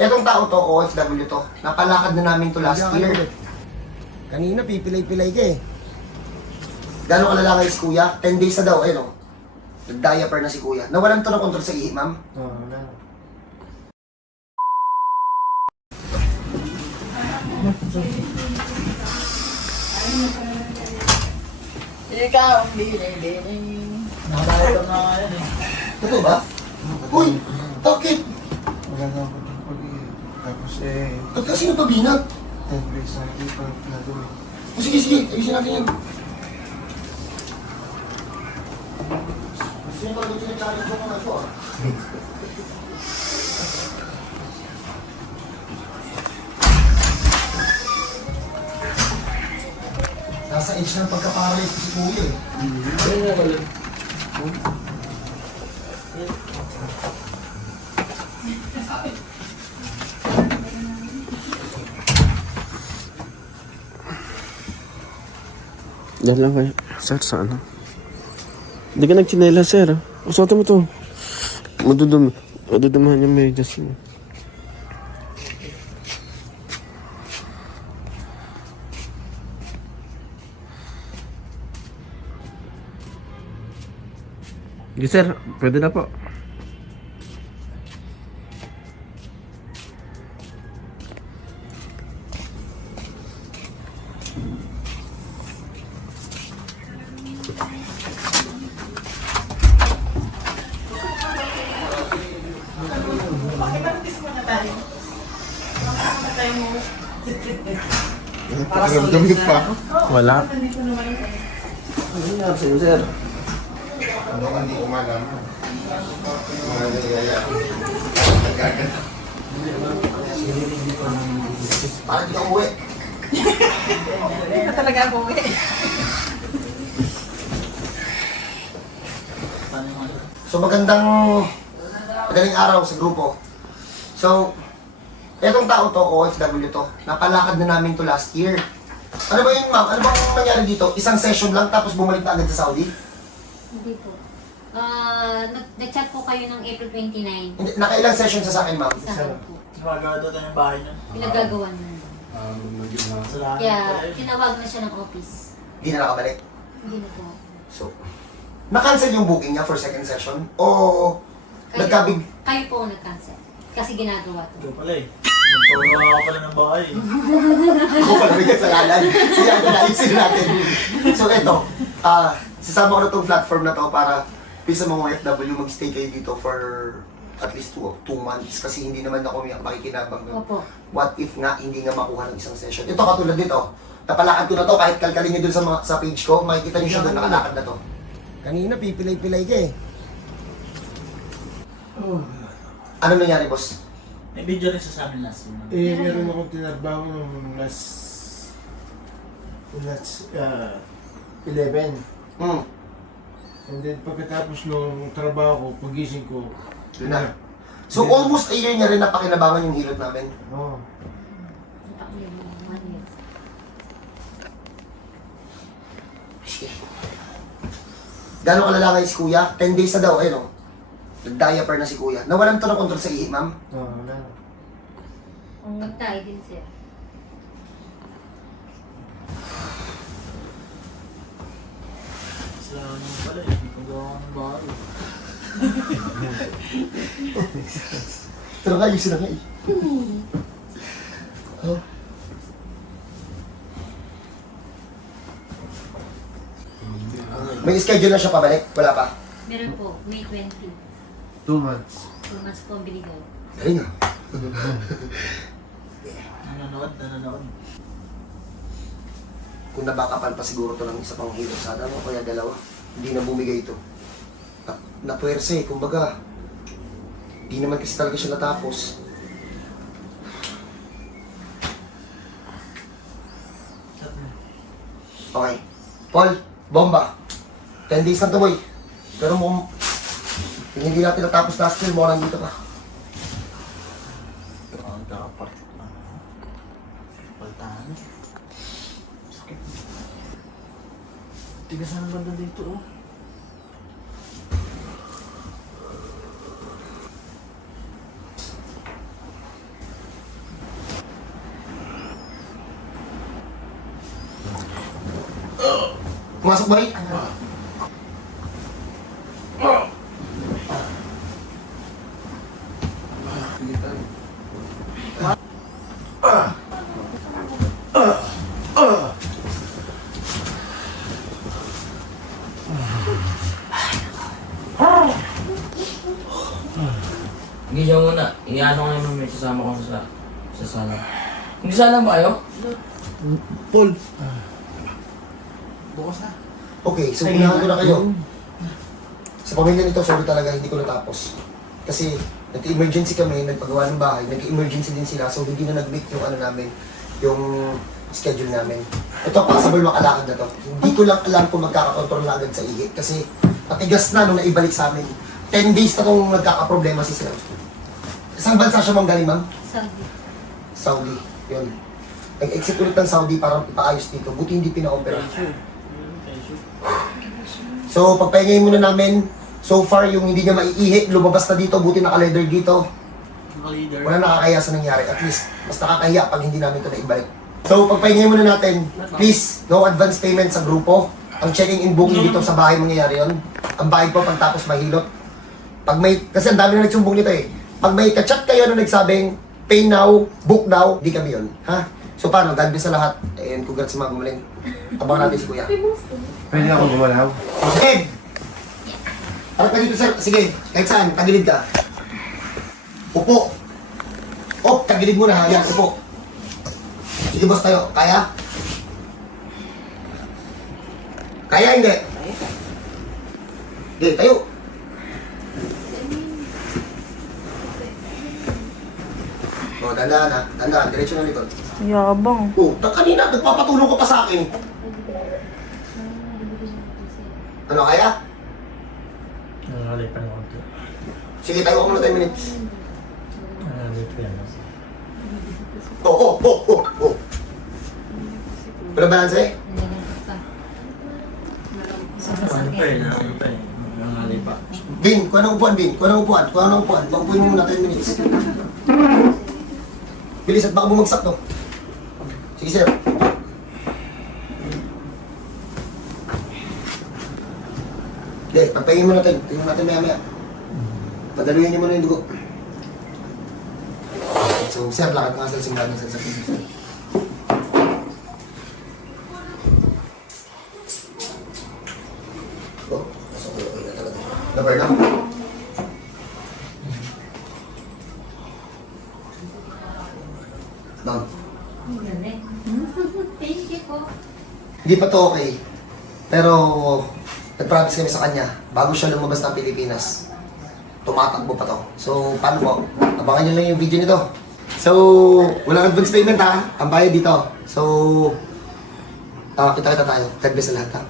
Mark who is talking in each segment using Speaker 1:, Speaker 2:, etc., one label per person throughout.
Speaker 1: Etong tao to, OFW to. Napalakad na namin to last year.
Speaker 2: na. Kanina, pipilay-pilay ka eh.
Speaker 1: Gano'ng kalala kayo si kuya? 10 days na daw, ayun o. Nag-diaper na si kuya. Nawalan to ng kontrol sa ihi, ma'am.
Speaker 2: Oo, wala.
Speaker 3: Ikaw ang binibining. Ko na nga yan eh.
Speaker 1: Totoo ba? Uy, bakit?
Speaker 4: Maganda ako din pag Tapos eh,
Speaker 1: Ba't kasi napabinat?
Speaker 4: 10 days na hindi pa nagawin.
Speaker 1: O sige, sige, ayusin natin yan. Gusto niyo talaga tinachallenge ko mga ito ah. Nasa age ng pagka-paralyzed si Kuya eh.
Speaker 5: Diyan lang kayo. Sir, sa ano? Hindi ka nagchinela, sir. ah. Usutin mo to. Madudum madudumahan yung medyas mo. Sige, sir. Pwede na po.
Speaker 4: Pakiramdam yun pa ako.
Speaker 5: Wala.
Speaker 1: Ano nga sa'yo, sir?
Speaker 4: Ano nga hindi ko malaman. Mga nagayaya. Nagaganda.
Speaker 1: Parang di ka umuwi.
Speaker 3: Hindi ka talaga ako.
Speaker 1: So magandang madaling araw sa grupo. So, etong tao to, OFW to, napalakad na namin to last year. Ano ba yun ma'am? Ano bang nangyari dito? Isang session lang tapos bumalik na agad sa Saudi?
Speaker 6: Hindi po. Ah, nag- nag-chat po kayo ng April 29.
Speaker 1: Hindi, nakailang session sa akin ma'am?
Speaker 6: Sa akin po.
Speaker 3: Gumagawa daw tayo ng bahay niya.
Speaker 6: Pinagagawa na.
Speaker 3: Salamat.
Speaker 6: Kaya tinawag na siya ng office.
Speaker 1: Hindi na nakabalik.
Speaker 6: Hindi na po.
Speaker 1: So, na-cancel yung booking niya for second session? O
Speaker 6: Kayo,
Speaker 1: nagkabig?
Speaker 6: kayo po ang nag-cancel. Kasi ginagawa to.
Speaker 3: Ikaw pala eh. Nagpagawa ka pala ng bahay.
Speaker 1: Ako pala may kasalanan. Siya ang naayusin natin. So eto, ah, sasama ko na tong platform na to para bisa mga OFW magstay kayo dito for at least two, two months kasi hindi naman ako may makikinabang doon.
Speaker 6: Opo.
Speaker 1: What if nga hindi nga makuha ng isang session? Ito katulad nito, napalakad ko na to kahit kalkalin nyo dun sa, mga, sa page ko, makikita nyo siya doon nakalakad na to.
Speaker 2: Kanina, pipilay-pilay ka eh.
Speaker 1: Ano nangyari boss?
Speaker 3: May video rin sa amin last year.
Speaker 4: Eh, meron akong tinarbaho nung last... Last... Uh, 11.
Speaker 1: Hmm,
Speaker 4: And then pagkatapos nung trabaho ko, pagising ko,
Speaker 1: yun na. So almost a year niya rin napakinabangan yung hilot namin.
Speaker 4: oh.
Speaker 1: Sige. Gano'ng kalala kayo si kuya? 10 days na daw, ayun o. Nag-diaper na si kuya. Nawalan to ng kontrol sa ihi, ma'am.
Speaker 4: oh, wala.
Speaker 6: Pagtayo din sir.
Speaker 3: Salamat naman pala eh. Nagpagawa ka ng bahay.
Speaker 1: Ayusin na nga eh. Oh. May schedule na siya pabalik? Wala pa?
Speaker 6: Meron po, May 20.
Speaker 4: Two months.
Speaker 6: Two months po ang binigay.
Speaker 1: Galing ah.
Speaker 3: Nanonood, nanonood.
Speaker 1: Kung nabakapan pa siguro to ng isa pang hilot sana, no? kaya dalawa. Hindi na bumigay ito. Na, napuwerse eh, kumbaga. Hindi naman kasi talaga siya natapos. Okay. Paul, bomba. 10 days na to, boy. Pero mo, pag hindi natin natapos last year, mukhang nandito pa.
Speaker 3: Ang dapat. Paltahan. Sakit. Tigas ang banda dito, oh.
Speaker 1: Masuk balik.
Speaker 7: Hindi sana ba kayo?
Speaker 1: Okay, so unahan ko na kayo. Sa pamilya nito, sorry talaga, hindi ko natapos. Kasi nag-emergency kami, nagpagawa ng bahay, nag-emergency din sila, so hindi na nag-meet yung ano namin, yung schedule namin. Ito, possible makalakad na to. Hindi ko lang alam kung magkakakontrol na agad sa ihi, kasi matigas na nung naibalik sa amin. 10 days na kung nagkakaproblema si Sir. Isang bansa siya mong galing, ma'am?
Speaker 6: Sabi.
Speaker 1: Saudi. Yun. Nag-exit ulit ng Saudi para ipaayos dito. Buti hindi pina-opera. So, pagpahingayin muna namin. So far, yung hindi niya maiihi, lumabas na dito, buti naka-leather dito. Wala nakakaya sa nangyari. At least, mas nakakahiya pag hindi namin ito naibalik. So, pagpahingayin muna natin. Please, no advance payment sa grupo. Ang checking in booking dito sa bahay mangyayari yon. Ang bayad po pagtapos mahilot. Pag may, kasi ang dami na nagsumbong nito eh. Pag may kachat kayo na nagsabing, pay now, book now, di kami yun. Ha? So paano? God bless sa lahat. And congrats sa mga gumaling. Abangan natin si Kuya.
Speaker 4: Pwede ako gumalaw.
Speaker 1: Sige! Harap ka dito, sir. Sige, kahit saan, tagilid ka. Upo. Op, tagilid muna ha. Yan, upo. Sige, boss tayo. Kaya? Kaya hindi? Hindi, tayo. O, dandaan ha. Dandaan, diretso ng likod.
Speaker 3: Yabang.
Speaker 1: Oh, ta kanina, nagpapatulong ka pa sa akin. Ano, kaya?
Speaker 8: Nakalipan ako ito.
Speaker 1: Sige, tayo ko muna 10 minutes.
Speaker 8: Nandito yan.
Speaker 1: Oh, oh, oh, oh, oh. Wala balance eh?
Speaker 8: Ano pa eh, ano pa eh.
Speaker 1: Bin, kuha ng upuan, Bin. Kuha ng upuan, kuha ng upuan. Paupuin mo muna 10 minutes. Bilis at baka bumagsak to. Sige, sir. Hindi, pagpahingin mo natin. Tingnan natin maya maya. Padaluhin niyo muna yung dugo. So, sir, lakad ka nga sa simbahan sa sir. Oh, so, okay na talaga. Nabar na.
Speaker 6: Po.
Speaker 1: hindi pa to okay. Pero, nag-promise kami sa kanya, bago siya lumabas ng Pilipinas, tumatakbo pa to. So, paano po? Abangan nyo lang yung video nito. So, walang advance payment ha. Ang bayad dito. So, ah kita-kita tayo. God bless sa lahat ha.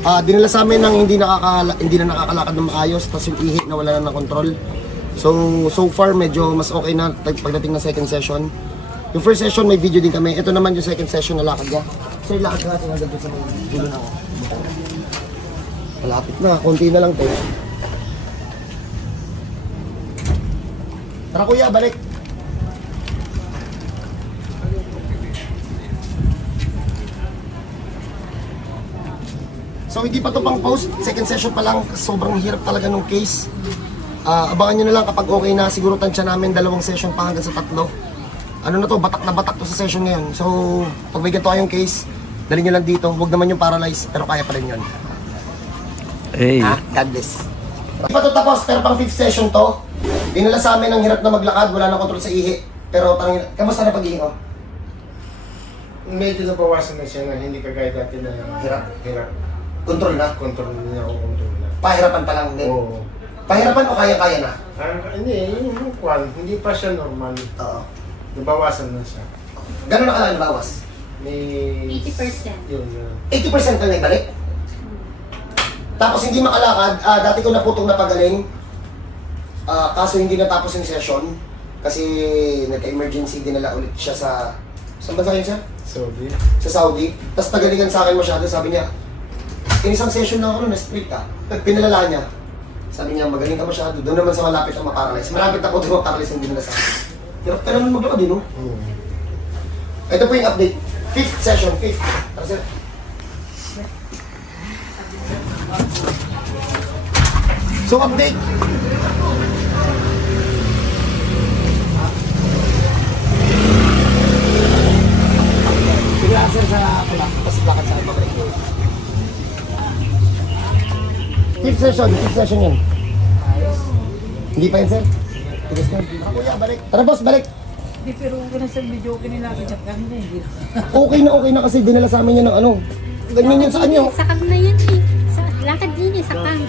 Speaker 1: Ah, dinala sa amin ng hindi nakakala, hindi na nakakalakad ng maayos, tapos yung ihi na wala na ng control. So, so far medyo mas okay na pag- pagdating ng second session. Yung first session may video din kami. Ito naman yung second session na lakad niya. Sir, lakad ka natin hanggang doon sa mga dulo na. Malapit na, konti na lang to. Tara kuya, balik. So hindi pa to pang post, second session pa lang, sobrang hirap talaga nung case. Ah, abangan nyo na lang kapag okay na, siguro tansya namin dalawang session pa hanggang sa tatlo. Ano na to, batak na batak to sa session ngayon. So, pag may ganito kayong case, dali nyo lang dito, huwag naman yung paralyze, pero kaya pa rin yun.
Speaker 5: Hey.
Speaker 1: Ha? God bless. Hindi pa to tapos, pero pang fifth session to. Dinala sa amin ang hirap na maglakad, wala na kontrol sa ihi. Pero parang, kamusta na pag-ihi mo?
Speaker 4: Medyo nabawasan na siya na hindi kagaya dati na
Speaker 1: Hirap.
Speaker 4: Hirap.
Speaker 1: Kontrol na?
Speaker 4: Control niya ako control na.
Speaker 1: Pahirapan pa lang din.
Speaker 4: Oo.
Speaker 1: Pahirapan o kaya-kaya na?
Speaker 4: Ah, hindi, yung yung kwan, hindi pa siya normal.
Speaker 1: Oo.
Speaker 4: Nabawasan na siya.
Speaker 1: Gano'n na kalaki nabawas?
Speaker 4: May...
Speaker 6: 80%.
Speaker 4: Yun, yun.
Speaker 1: 80% na naibalik. Tapos hindi makalakad, ah, dati ko naputong napagaling. Ah, kaso hindi natapos yung session. Kasi nagka-emergency, dinala ulit siya sa... Saan ba sa akin siya?
Speaker 4: Sorry.
Speaker 1: Sa Saudi. Tapos nagalingan sa akin masyado, sabi niya, in isang session lang ako, na-street ka. Pinalala niya. Sabi niya, magaling ka masyado. Doon naman sa malapit ang maparalyze. Malapit na po ito maparalyze yung dinala sa akin. Hirap ka naman din, no?
Speaker 4: Oo.
Speaker 1: Ito po yung update. Fifth session, fifth. Tara sir. So, update. Sige, sir, sa pula. Tapos lakad sa rin. Fifth session, fifth session yan. Hindi pa yun, sir? Tigas. Tara, kuya, balik. Tara, boss, balik.
Speaker 3: Di pero na sa video ko nila kita kanina hindi.
Speaker 1: Okay na okay na kasi dinala sa amin yan ng ano. Ganyan yun sa kanya.
Speaker 6: Sakang na yan eh. Sa, lakad din eh, sakang.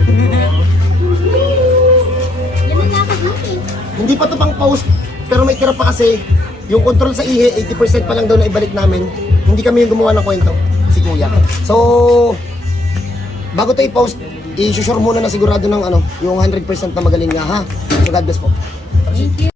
Speaker 6: yan ang lakad din eh.
Speaker 1: Hindi pa to pang post, pero may tira pa kasi. Yung control sa ihe, 80% pa lang daw na ibalik namin. Hindi kami yung gumawa ng kwento. Si Kuya. So, bago to i-post, i-sure muna na sigurado ng ano, yung 100% na magaling nga ha. So God bless po.
Speaker 6: Thank you.